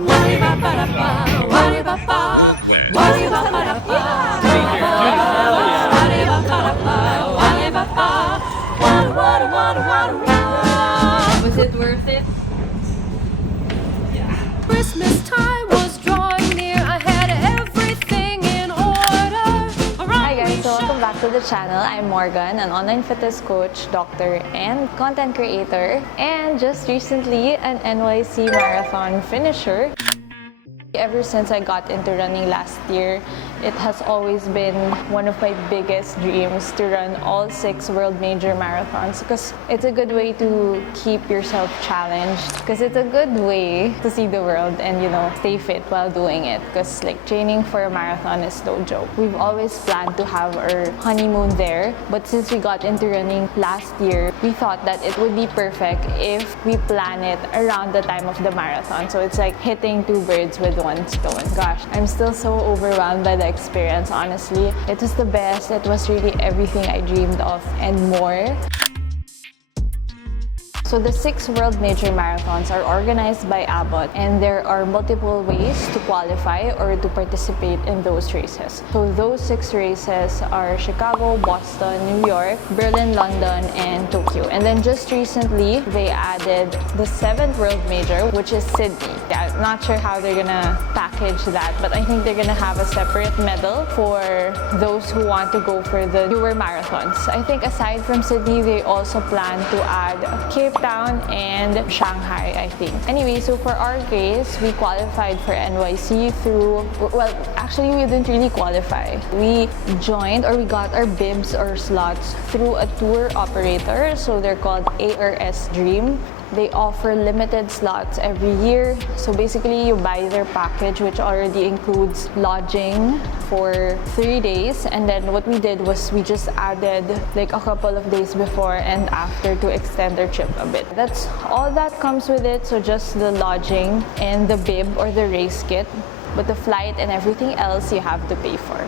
Was it worth it? Christmas time was drawing near. I had everything in order. Hi guys, so welcome back to the channel. I'm Morgan, an online fitness coach, doctor, and content creator, and just recently an NYC marathon finisher. Ever since I got into running last year, it has always been one of my biggest dreams to run all 6 world major marathons, because it's a good way to keep yourself challenged, because it's a good way to see the world and, you know, stay fit while doing it, because like training for a marathon is no joke. We've always planned to have our honeymoon there, but since we got into running last year, we thought that it would be perfect if we plan it around the time of the marathon. So it's like hitting 2 birds with 1 stone. Gosh, I'm still so overwhelmed by the experience, honestly. It was the best. It was really everything I dreamed of and more. So the 6 world major marathons are organized by Abbott, and there are multiple ways to qualify or to participate in those races. So those 6 races are Chicago, Boston, New York, Berlin, London, and Tokyo. And then just recently, they added the 7th world major, which is Sydney. I'm not sure how they're gonna package that, but I think they're gonna have a separate medal for those who want to go for the newer marathons. I think aside from Sydney, they also plan to add Cape Town and Shanghai, I think. Anyway, so for our case, we qualified for NYC through, well, actually we didn't really qualify. We joined, or we got our bibs or slots through a tour operator. So they're called ARS Dream. They offer limited slots every year. So basically, you buy their package, which already includes lodging for 3 days. And then what we did was we just added like a couple of days before and after to extend their trip a bit. That's all that comes with it. So just the lodging and the bib or the race kit. But the flight and everything else you have to pay for.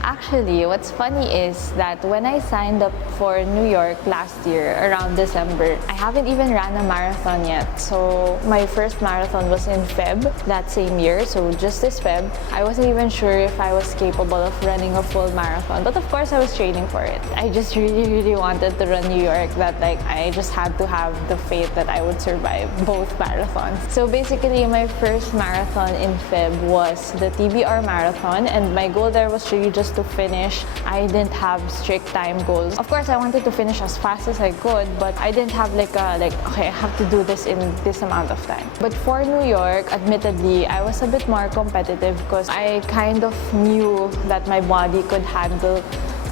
Actually, what's funny is that when I signed up for New York last year, around December, I haven't even ran a marathon yet. So my first marathon was in Feb that same year, so just this Feb. I wasn't even sure if I was capable of running a full marathon, but of course I was training for it. I just really wanted to run New York, that like I just had to have the faith that I would survive both marathons. So basically, my first marathon in Feb was the TBR marathon, and my goal there was really just to finish. I didn't have strict time goals. Of course, I wanted to finish as fast as I could, but I didn't have okay, I have to do this in this amount of time. But for New York, admittedly, I was a bit more competitive because I kind of knew that my body could handle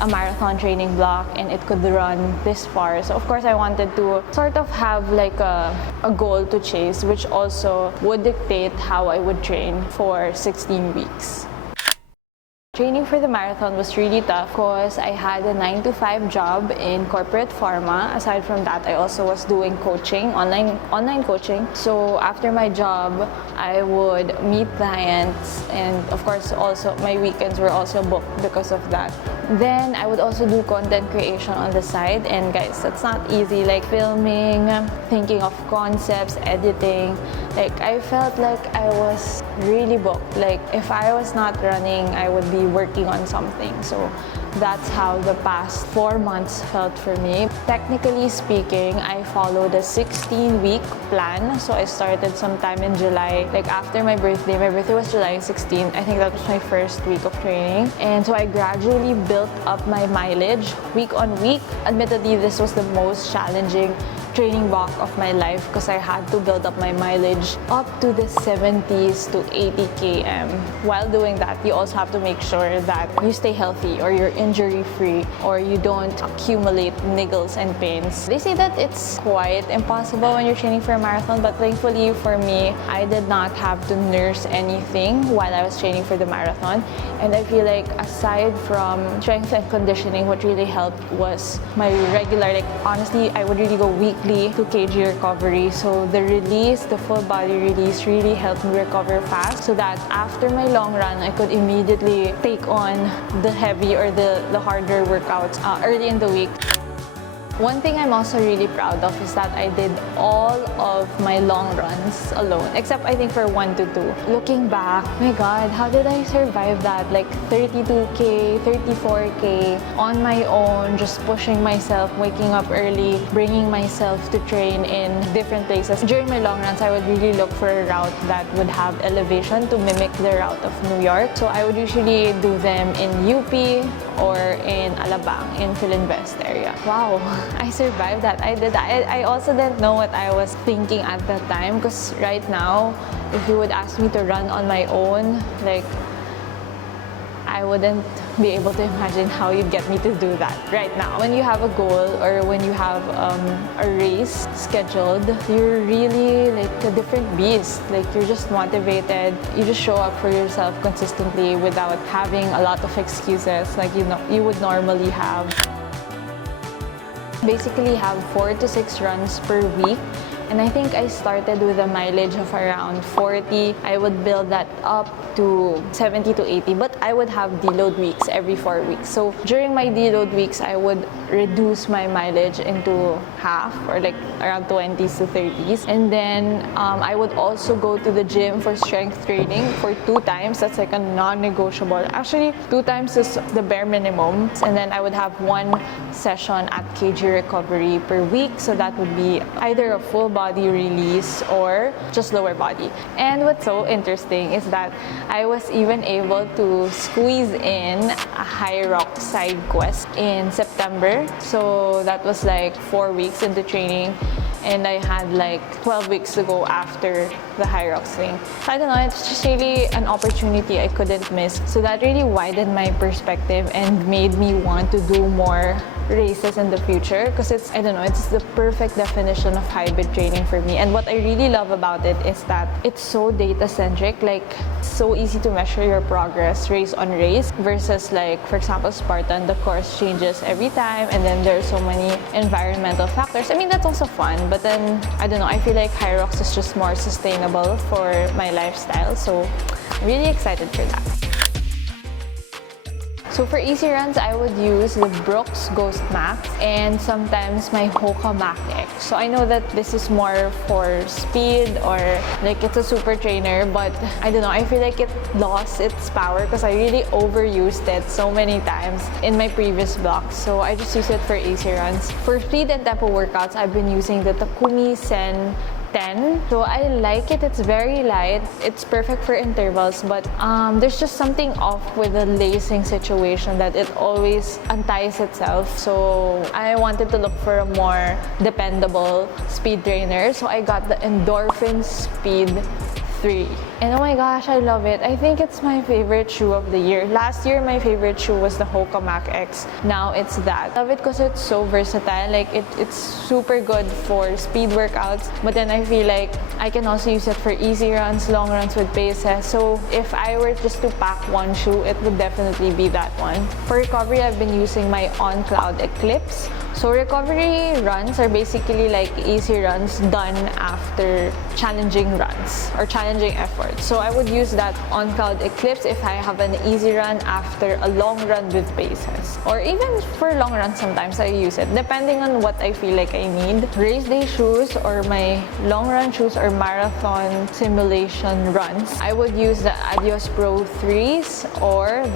a marathon training block and it could run this far. So of course I wanted to sort of have like a goal to chase, which also would dictate how I would train for 16 weeks. Training for the marathon was really tough because I had a 9-to-5 job in corporate pharma. Aside from that, I also was doing coaching, online coaching. So after my job, I would meet clients, and of course also my weekends were also booked because of that. Then I would also do content creation on the side, and guys, that's not easy, like filming, thinking of concepts, editing. Like I felt like I was really booked. Like if I was not running, I would be working on something. So that's how the past 4 months felt for me. Technically speaking, I followed a 16-week plan. So I started sometime in July, like after my birthday. My birthday was July 16. I think that was my first week of training. And so I gradually built up my mileage week on week. Admittedly, this was the most challenging training block of my life because I had to build up my mileage up to the 70s to 80 km. While doing that, you also have to make sure that you stay healthy or you're injury-free or you don't accumulate niggles and pains. They say that it's quite impossible when you're training for a marathon, but thankfully for me, I did not have to nurse anything while I was training for the marathon. And I feel like aside from strength and conditioning, what really helped was my regular, like honestly, I would really go weekly 2 kg recovery. So the release, the full body release really helped me recover fast so that after my long run, I could immediately take on the heavy or the harder workouts early in the week. One thing I'm also really proud of is that I did all of of my long runs alone, except I think for 1 to 2. Looking back, my God, how did I survive that? Like 32K, 34K on my own, just pushing myself, waking up early, bringing myself to train in different places. During my long runs, I would really look for a route that would have elevation to mimic the route of New York. So I would usually do them in UP or in Alabang, in Philinvest area. Wow, I survived that. I did that. I also didn't know what I was thinking at that time, because right now, if you would ask me to run on my own, like, I wouldn't be able to imagine how you'd get me to do that right now. When you have a goal or when you have a race scheduled, you're really like a different beast. Like, you're just motivated. You just show up for yourself consistently without having a lot of excuses like you would normally have. Basically have 4 to 6 runs per week. And I think I started with a mileage of around 40. I would build that up to 70 to 80, but I would have deload weeks every 4 weeks. So during my deload weeks, I would reduce my mileage into half, or like around 20s to 30s. And then I would also go to the gym for strength training for 2 times. That's like a non-negotiable. Actually, 2 times is the bare minimum. And then I would have 1 session at kg recovery per week. So that would be either a full body release or just lower body. And what's so interesting is that I was even able to squeeze in a high rock side quest in September. So that was like 4 weeks into training, and I had like 12 weeks to go after the high rock swing. I don't know, it's just really an opportunity I couldn't miss. So that really widened my perspective and made me want to do more races in the future, because it's, I don't know, it's the perfect definition of hybrid training for me. And what I really love about it is that it's so data centric, like so easy to measure your progress race on race, versus like, for example, Spartan, the course changes every time, and then there's so many environmental factors. I mean, that's also fun, but then I don't know, I feel like High Rocks is just more sustainable for my lifestyle, so I'm really excited for that. So for easy runs, I would use the Brooks Ghost Max and sometimes my Hoka Mac X. So I know that this is more for speed, or like it's a super trainer, but I don't know, I feel like it lost its power because I really overused it so many times in my previous blocks. So I just use it for easy runs. For speed and tempo workouts, I've been using the Takumi Sen 10. So I like it. It's very light. It's perfect for intervals, but there's just something off with the lacing situation that it always unties itself. So I wanted to look for a more dependable speed trainer. So I got the Endorphin Speed 3. And oh my gosh, I love it. I think it's my favorite shoe of the year. Last year, my favorite shoe was the Hoka Mac X. Now it's that. I love it because it's so versatile. Like it's super good for speed workouts, but then I feel like I can also use it for easy runs, long runs with paces. So if I were just to pack one shoe, it would definitely be that one. For recovery, I've been using my On Cloud Eclipse. So recovery runs are basically like easy runs done after challenging runs or challenging efforts. So I would use that On Cloud Eclipse if I have an easy run after a long run with paces. Or even for long runs, sometimes I use it, depending on what I feel like I need. Race day shoes or my long run shoes or marathon simulation runs, I would use the Adios Pro 3s or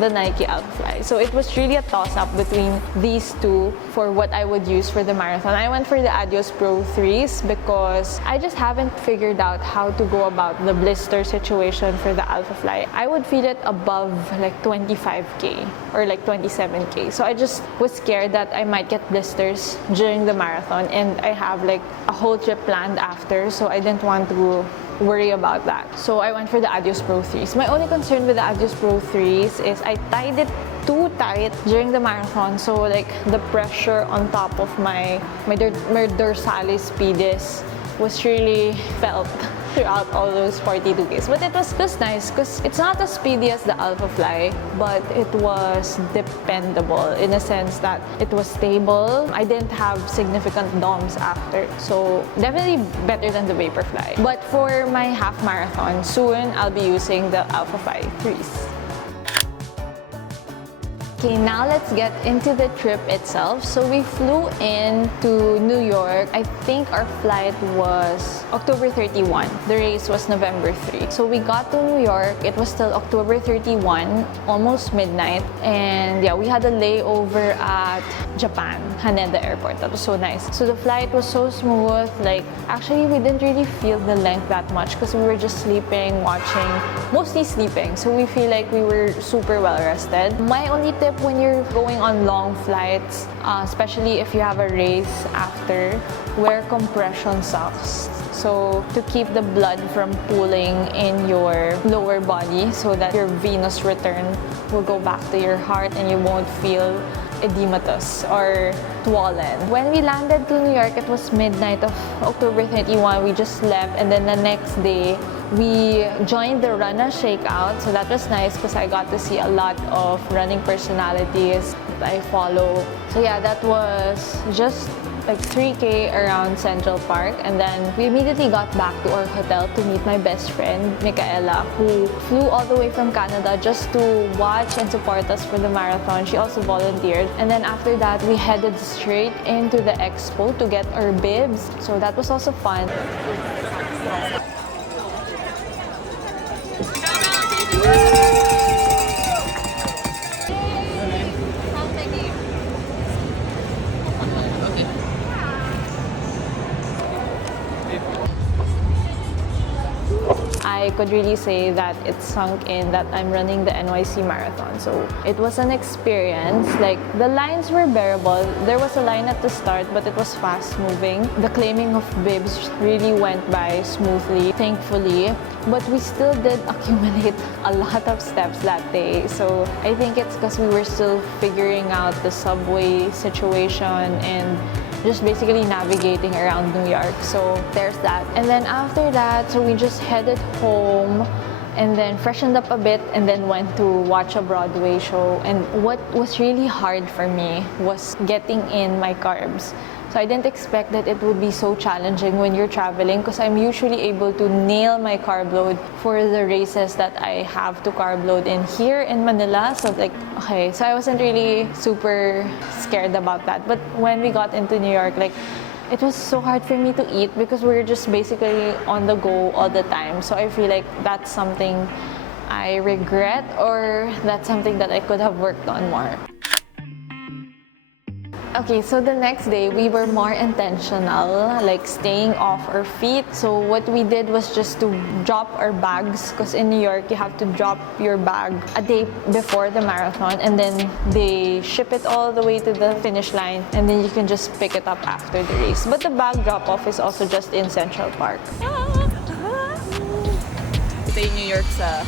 the Nike Alphafly. So it was really a toss-up between these two for what I would use for the marathon. I went for the Adios Pro 3s because I just haven't figured out how to go about the blister situation for the Alphafly. I would feel it above like 25K or like 27K. So I just was scared that I might get blisters during the marathon, and I have like a whole trip planned after, so I didn't want to worry about that. So I went for the Adios Pro 3s. My only concern with the Adios Pro 3s is I tied it too tight during the marathon, so like the pressure on top of my dorsalis pedis was really felt throughout all those 42Ks. But it was just nice because it's not as speedy as the Alphafly, but it was dependable in a sense that it was stable. I didn't have significant DOMs after, so definitely better than the Vaporfly. But for my half marathon, soon I'll be using the Alphafly 3s. Okay, now let's get into the trip itself. So we flew in to New York. I think our flight was October 31. The race was November 3. So we got to New York. It was still October 31, almost midnight. And yeah, we had a layover at Japan, Haneda Airport. That was so nice. So the flight was so smooth. Like, actually, we didn't really feel the length that much because we were just sleeping, watching, mostly sleeping. So we feel like we were super well rested. My only tip when you're going on long flights, especially if you have a race after, wear compression socks. So to keep the blood from pooling in your lower body so that your venous return will go back to your heart and you won't feel edematous or swollen. When we landed to New York, it was midnight of October 31. We just slept, and then the next day we joined the Runna Shakeout. So that was nice because I got to see a lot of running personalities that I follow. So yeah, that was just like 3K around Central Park, and then we immediately got back to our hotel to meet my best friend, Micaela, who flew all the way from Canada just to watch and support us for the marathon. She also volunteered. And then after that, we headed straight into the expo to get our bibs. So that was also fun. I could really say that it sunk in that I'm running the NYC Marathon. So it was an experience. Like, the lines were bearable. There was a line at the start, but it was fast moving. The claiming of bibs really went by smoothly, thankfully. But we still did accumulate a lot of steps that day. So I think it's because we were still figuring out the subway situation and just basically navigating around New York. So there's that. And then after that, so we just headed home and then freshened up a bit and then went to watch a Broadway show. And what was really hard for me was getting in my carbs. So I didn't expect that it would be so challenging when you're traveling because I'm usually able to nail my carb load for the races that I have to carb load in here in Manila. So like, okay, so I wasn't really super scared about that. But when we got into New York, like, it was so hard for me to eat because we're just basically on the go all the time. So I feel like that's something I regret, or that's something that I could have worked on more. Okay, so the next day we were more intentional, like staying off our feet. So what we did was just to drop our bags, because in New York you have to drop your bag a day before the marathon, and then they ship it all the way to the finish line, and then you can just pick it up after the race. But the bag drop-off is also just in Central Park. Ito yung New York sa...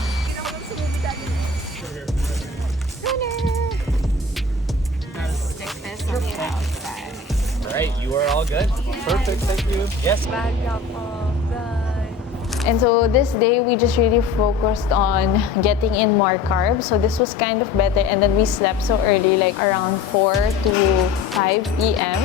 Alright, you are all good. Perfect, thank you. Yes. Bag drop-off, guys. And so this day we just really focused on getting in more carbs. So this was kind of better, and then we slept so early, like around 4 to 5 p.m.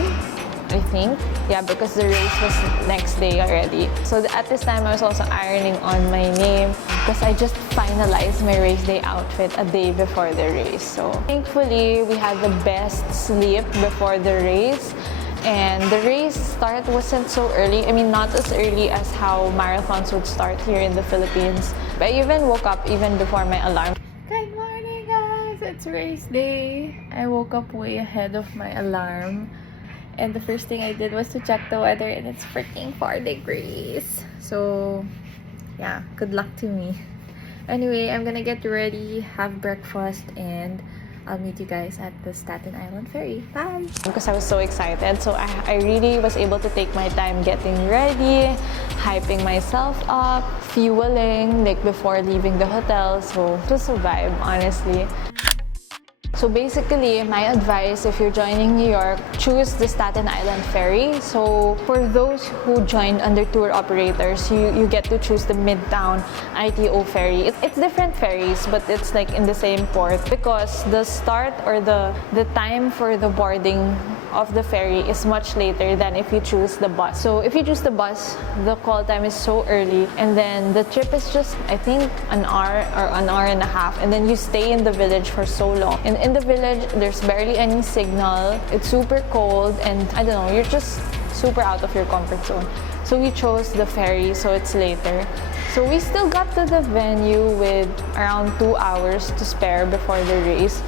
I think. Yeah, because the race was next day already. So at this time, I was also ironing on my name because I just finalized my race day outfit a day before the race. So thankfully, we had the best sleep before the race. And the race start wasn't so early. I mean, not as early as how marathons would start here in the Philippines. But I even woke up even before my alarm. Good morning, guys! It's race day. I woke up way ahead of my alarm. And the first thing I did was to check the weather, and it's freaking 4 degrees. So, yeah, good luck to me. Anyway, I'm gonna get ready, have breakfast, and I'll meet you guys at the Staten Island Ferry. Bye! Because I was so excited. So I really was able to take my time getting ready, hyping myself up, fueling, like before leaving the hotel. So it was a vibe, honestly. So basically, my advice, if you're joining New York, choose the Staten Island Ferry. So for those who joined under tour operators, you get to choose the Midtown ITO ferry. It's different ferries, but it's like in the same port, because the start or the time for the boarding of the ferry is much later than if you choose the bus. So if you choose the bus, the call time is so early, and then the trip is just, I think, an hour or an hour and a half, and then you stay in the village for so long. And in in the village, there's barely any signal. It's super cold, and I don't know, you're just super out of your comfort zone. So we chose the ferry, so it's later. So we still got to the venue with around 2 hours to spare before the race.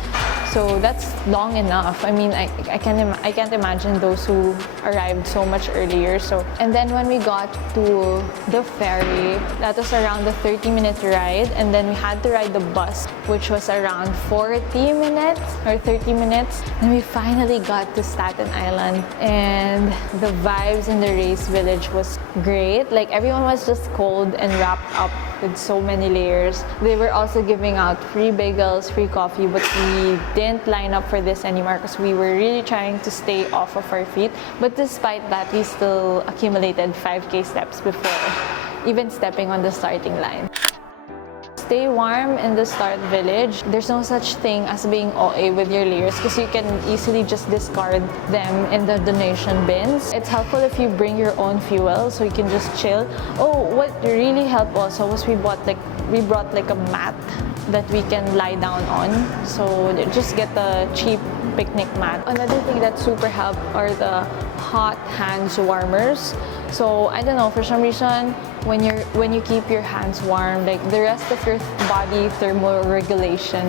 So that's long enough. I mean, I can't imagine those who arrived so much earlier. So, and then when we got to the ferry, that was around a 30-minute ride, and then we had to ride the bus, which was around 40 minutes or 30 minutes. And we finally got to Staten Island, and the vibes in the race village was great. Like, everyone was just cold and wrapped up with so many layers. They were also giving out free bagels, free coffee, but we didn't line up for this anymore because we were really trying to stay off of our feet. But despite that, we still accumulated 5K steps before even stepping on the starting line. Stay warm in the start village. There's no such thing as being OA with your layers because you can easily just discard them in the donation bins. It's helpful if you bring your own fuel so you can just chill. Oh, what really helped also was we brought like a mat that we can lie down on. So just get the cheap picnic mat. Another thing that super helped are the hot hands warmers. So I don't know, for some reason, when you keep your hands warm, like the rest of your body thermoregulation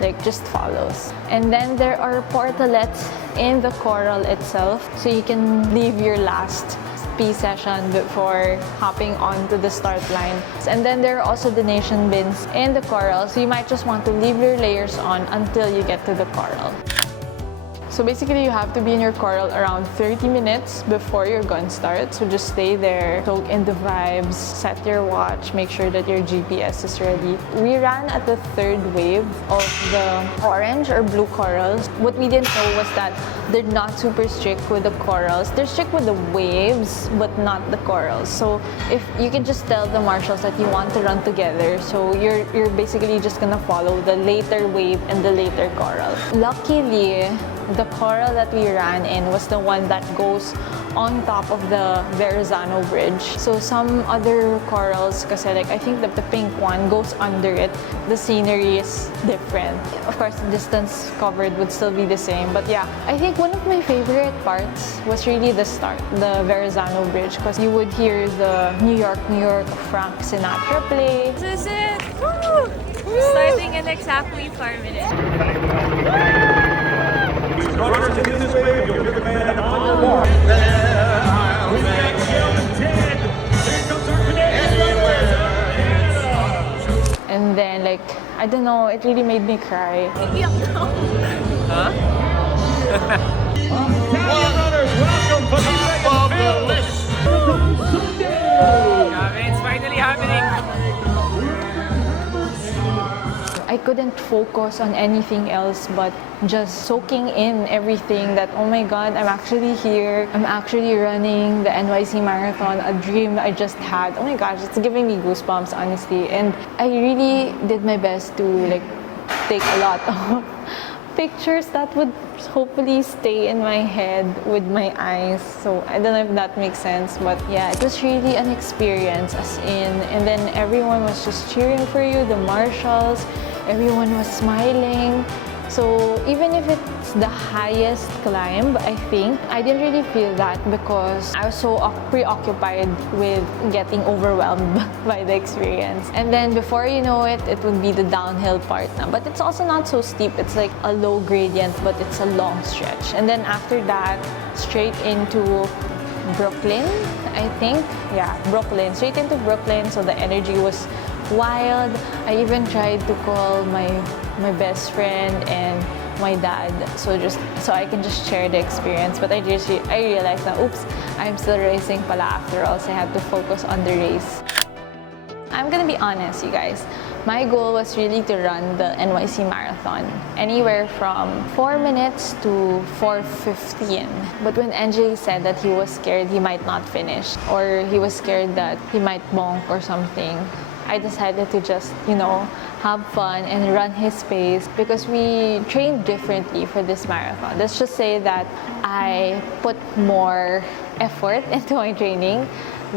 like just follows. And then there are portalets in the coral itself, so you can leave your last pee session before hopping onto the start line. And then there are also donation bins in the coral, so you might just want to leave your layers on until you get to the coral. So basically, you have to be in your coral around 30 minutes before your gun starts. So just stay there, soak in the vibes, set your watch, make sure that your GPS is ready. We ran at the third wave of the orange or blue corals. What we didn't know was that they're not super strict with the corals. They're strict with the waves, but not the corals. So if you can just tell the marshals that you want to run together, so you're basically just gonna follow the later wave and the later coral. Luckily, the coral that we ran in was the one that goes on top of the Verrazano Bridge. So some other corals, kasi like I think the pink one goes under it. The scenery is different. Of course, the distance covered would still be the same. But yeah, I think one of my favorite parts was really the start, the Verrazano Bridge, because you would hear the New York of Frank Sinatra play. This is it! Woo! Starting in exactly 4 minutes. Runners in this wave, you'll hear the man on your mark. We got Sheldon 10. Here comes our Canadian winner. And then, like, I don't know, it really made me cry. Huh? Italian runners, welcome for the Yeah, it's finally happening. I couldn't focus on anything else but just soaking in everything that, oh my God, I'm actually here. I'm actually running the NYC Marathon, a dream I just had. Oh my gosh, it's giving me goosebumps, honestly. And I really did my best to like take a lot of pictures that would hopefully stay in my head with my eyes. So I don't know if that makes sense, but yeah, it was really an experience as in, and then everyone was just cheering for you, the marshals, everyone was smiling. So even if it's the highest climb, I think, I didn't really feel that because I was so preoccupied with getting overwhelmed by the experience. And then before you know it, it would be the downhill part now. But it's also not so steep. It's like a low gradient, but it's a long stretch. And then after that, straight into Brooklyn, I think. Yeah, Brooklyn. Straight into Brooklyn. So the energy was wild. I even tried to call my best friend and my dad, so I can just share the experience. But I realized that, oops, I'm still racing pala after all, so I had to focus on the race. I'm gonna be honest, you guys. My goal was really to run the NYC Marathon, anywhere from 4 minutes to 4:15. But when NJ said that he was scared he might not finish, or he was scared that he might bonk or something, I decided to just, have fun and run his pace because we trained differently for this marathon. Let's just say that I put more effort into my training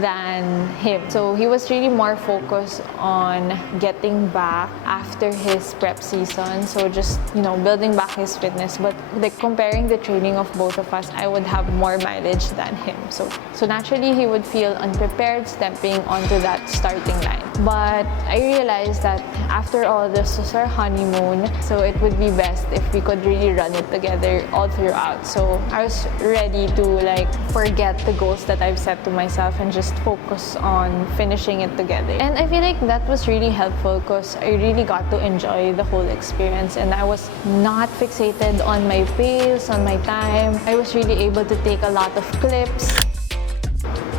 than him. So he was really more focused on getting back after his prep season. So just, building back his fitness. But like comparing the training of both of us, I would have more mileage than him. So naturally he would feel unprepared stepping onto that starting line. But I realized that after all, this was our honeymoon, so it would be best if we could really run it together all throughout. So I was ready to forget the goals that I've set to myself and just focus on finishing it together. And I feel like that was really helpful because I really got to enjoy the whole experience, and I was not fixated on my pace, on my time. I was really able to take a lot of clips.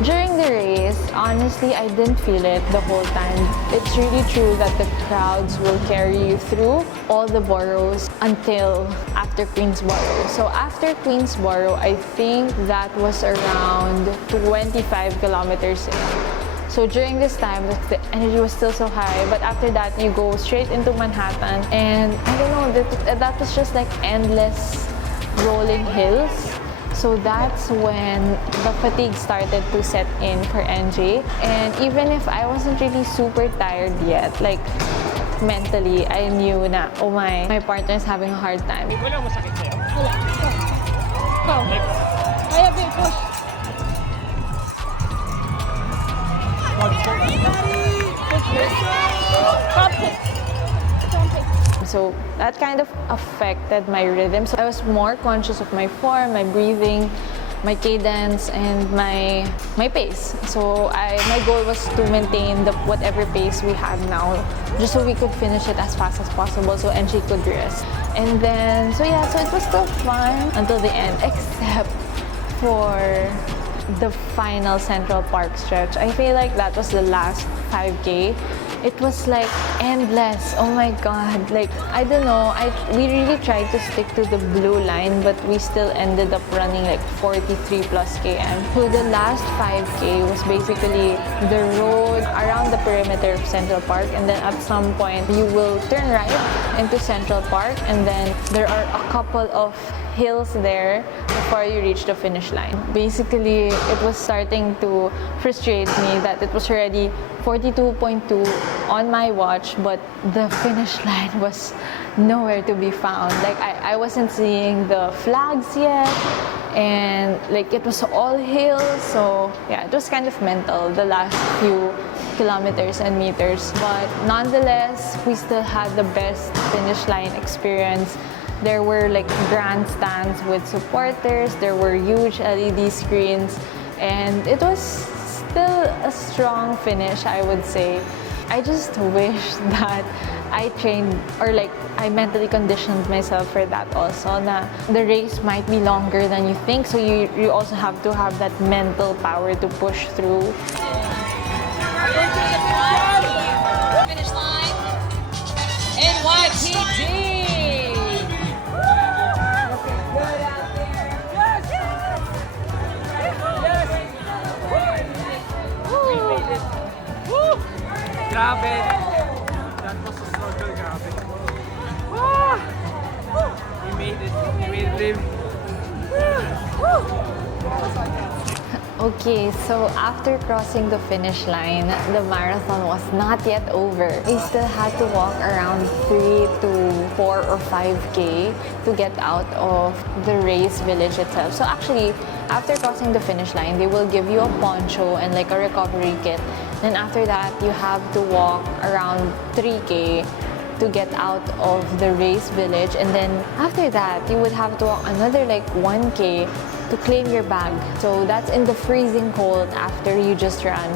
During the race, honestly, I didn't feel it the whole time. It's really true that the crowds will carry you through all the boroughs until after Queensboro. So after Queensboro, I think that was around 25 kilometers in. So during this time, the energy was still so high, but after that, you go straight into Manhattan, and I don't know, that was just like endless rolling hills. So that's when the fatigue started to set in for NJ. And even if I wasn't really super tired yet, like mentally, I knew na, oh my partner is having a hard time. Wala masakit sa'yo? Wala. Ikaw. Kaya, babe, push. So that kind of affected my rhythm. So I was more conscious of my form, my breathing, my cadence, and my pace. So my goal was to maintain whatever pace we had now, just so we could finish it as fast as possible, and she could rest. And then, so it was still fun until the end, except for the final Central Park stretch. I feel like that was the last 5K. It was like endless. Oh my god. Like, I don't know. We really tried to stick to the blue line, but we still ended up running like 43 plus km. So the last 5K was basically the road around the perimeter of Central Park, and then at some point you will turn right into Central Park, and then there are a couple of hills there before you reach the finish line. Basically, it was starting to frustrate me that it was already 42.2 on my watch, but the finish line was nowhere to be found. Like, I wasn't seeing the flags yet, and like it was all hills. So yeah, it was kind of mental the last few kilometers and meters, but nonetheless, we still had the best finish line experience. There were like grandstands with supporters, there were huge LED screens, and it was still a strong finish, I would say. I just wish that I trained, or like I mentally conditioned myself for that also, na the race might be longer than you think, so you also have to have that mental power to push through. Finish line. NYPD. Grabe! That was a struggle, grabe. We made it. We made it live. Okay, so after crossing the finish line, the marathon was not yet over. We still had to walk around 3 to 4 or 5K to get out of the race village itself. So actually, after crossing the finish line, they will give you a poncho and like a recovery kit. Then after that, you have to walk around 3K to get out of the race village. And then after that, you would have to walk another like 1K to claim your bag. So that's in the freezing cold after you just ran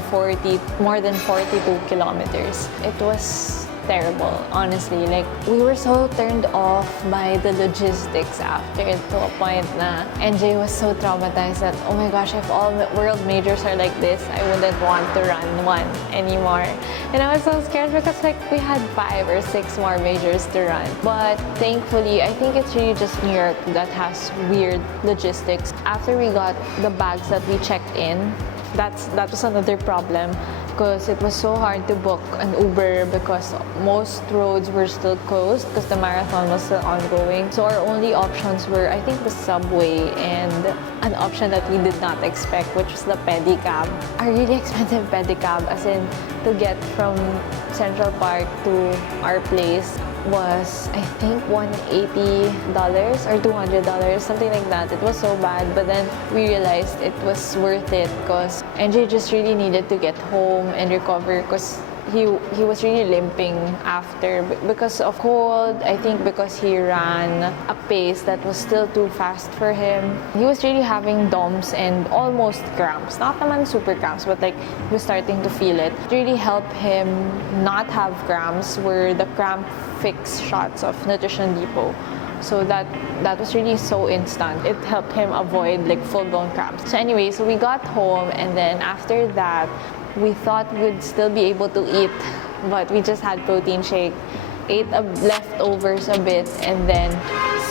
more than 42 kilometers. It was terrible, honestly. Like, we were so turned off by the logistics after, to a point na NJ was so traumatized that, oh my gosh, if all world majors are like this, I wouldn't want to run one anymore. And I was so scared because like we had 5 or 6 more majors to run. But thankfully, I think it's really just New York that has weird logistics. After we got the bags that we checked in, that was another problem, because it was so hard to book an Uber because most roads were still closed because the marathon was still ongoing. So our only options were, I think, the subway and an an option that we did not expect, which was the pedicab. A really expensive pedicab, as in to get from Central Park to our place was, I think, $180 or $200, something like that. It was so bad, but then we realized it was worth it because NJ just really needed to get home and recover because he was really limping after because of cold. I think because he ran a pace that was still too fast for him. He was really having DOMS and almost cramps. Not naman super cramps, but like he was starting to feel it. It really helped him not have cramps were the cramp fix shots of Nutrition Depot. So that was really so instant. It helped him avoid like full-blown cramps. So anyway, so we got home and then after that, we thought we'd still be able to eat, but we just had protein shake, ate leftovers a bit, and then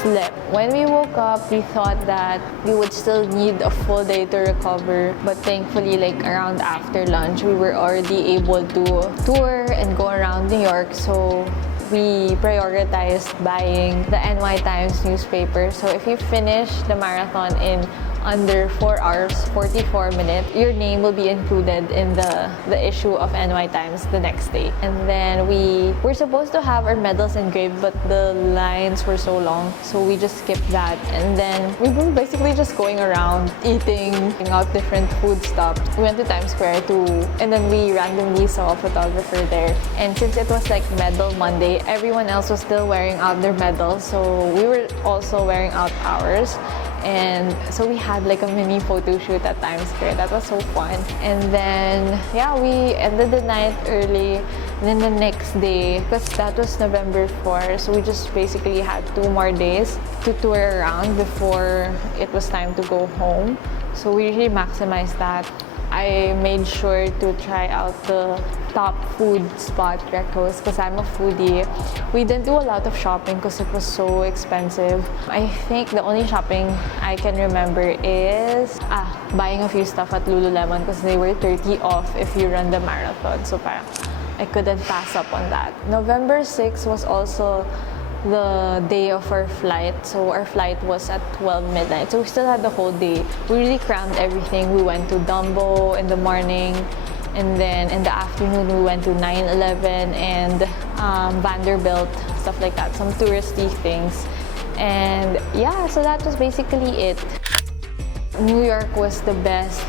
slept. When we woke up, we thought that we would still need a full day to recover, but thankfully, like around after lunch, we were already able to tour and go around New York. So we prioritized buying the NY Times newspaper. So if you finish the marathon in under 4 hours, 44 minutes, your name will be included in the issue of NY Times the next day. And then we were supposed to have our medals engraved, but the lines were so long, so we just skipped that. And then we were basically just going around eating out different food stops. We went to Times Square too, and then we randomly saw a photographer there. And since it was like Medal Monday, everyone else was still wearing out their medals, so we were also wearing out ours. And so we had like a mini photo shoot at Times Square. That was so fun. And then, yeah, we ended the night early. And then the next day, because that was November 4, so we just basically had 2 more days to tour around before it was time to go home. So we really maximized that. I made sure to try out the top food spot recos because I'm a foodie. We didn't do a lot of shopping because it was so expensive. I think the only shopping I can remember is buying a few stuff at Lululemon because they were 30 off if you run the marathon. So parang I couldn't pass up on that. November 6 was also the day of our flight. So our flight was at 12 midnight. So we still had the whole day. We really crammed everything. We went to Dumbo in the morning, and then in the afternoon we went to 9/11 and Vanderbilt, stuff like that, some touristy things. And yeah, so that was basically it. New York was the best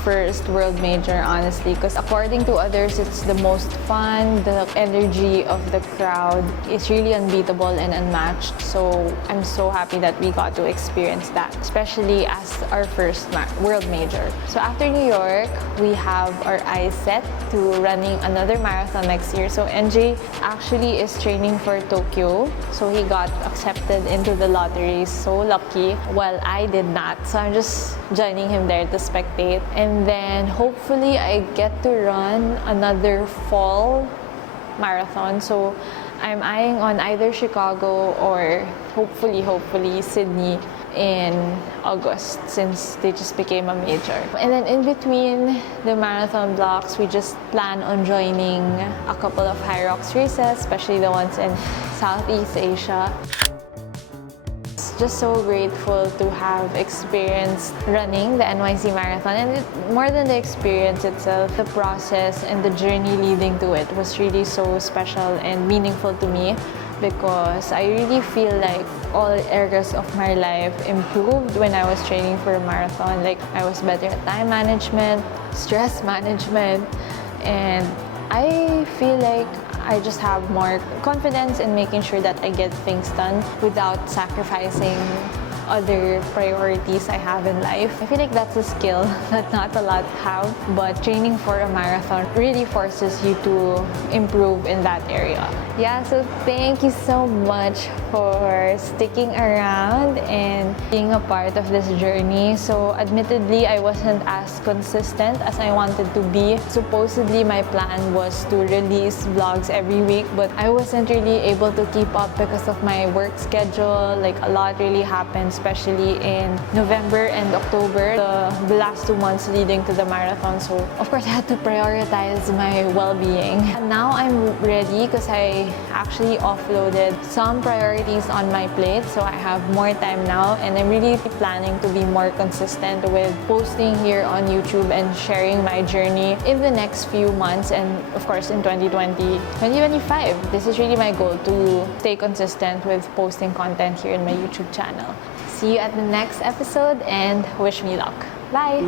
first world major, honestly, because according to others, it's the most fun. The energy of the crowd is really unbeatable and unmatched. So I'm so happy that we got to experience that, especially as our first world major. So after New York, we have our eyes set to running another marathon next year. So NJ actually is training for Tokyo. So he got accepted into the lottery. So lucky. Well, I did not. So I'm just joining him there to spectate. And then hopefully I get to run another fall marathon. So I'm eyeing on either Chicago or hopefully Sydney in August, since they just became a major. And then in between the marathon blocks, we just plan on joining a couple of high rocks races, especially the ones in Southeast Asia. Just so grateful to have experienced running the NYC Marathon, and more than the experience itself, the process and the journey leading to it was really so special and meaningful to me, because I really feel like all areas of my life improved when I was training for a marathon. Like I was better at time management, stress management, and I feel like I just have more confidence in making sure that I get things done without sacrificing other priorities I have in life. I feel like that's a skill that not a lot have, but training for a marathon really forces you to improve in that area. Yeah, so thank you so much for sticking around and being a part of this journey. So admittedly, I wasn't as consistent as I wanted to be. Supposedly, my plan was to release vlogs every week, but I wasn't really able to keep up because of my work schedule. Like a lot really happens especially in November and October, the last 2 months leading to the marathon. So of course I had to prioritize my well-being. And now I'm ready because I actually offloaded some priorities on my plate, so I have more time now, and I'm really planning to be more consistent with posting here on YouTube and sharing my journey in the next few months, and of course in 2025. This is really my goal, to stay consistent with posting content here in my YouTube channel. See you at the next episode and wish me luck. Bye!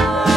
What?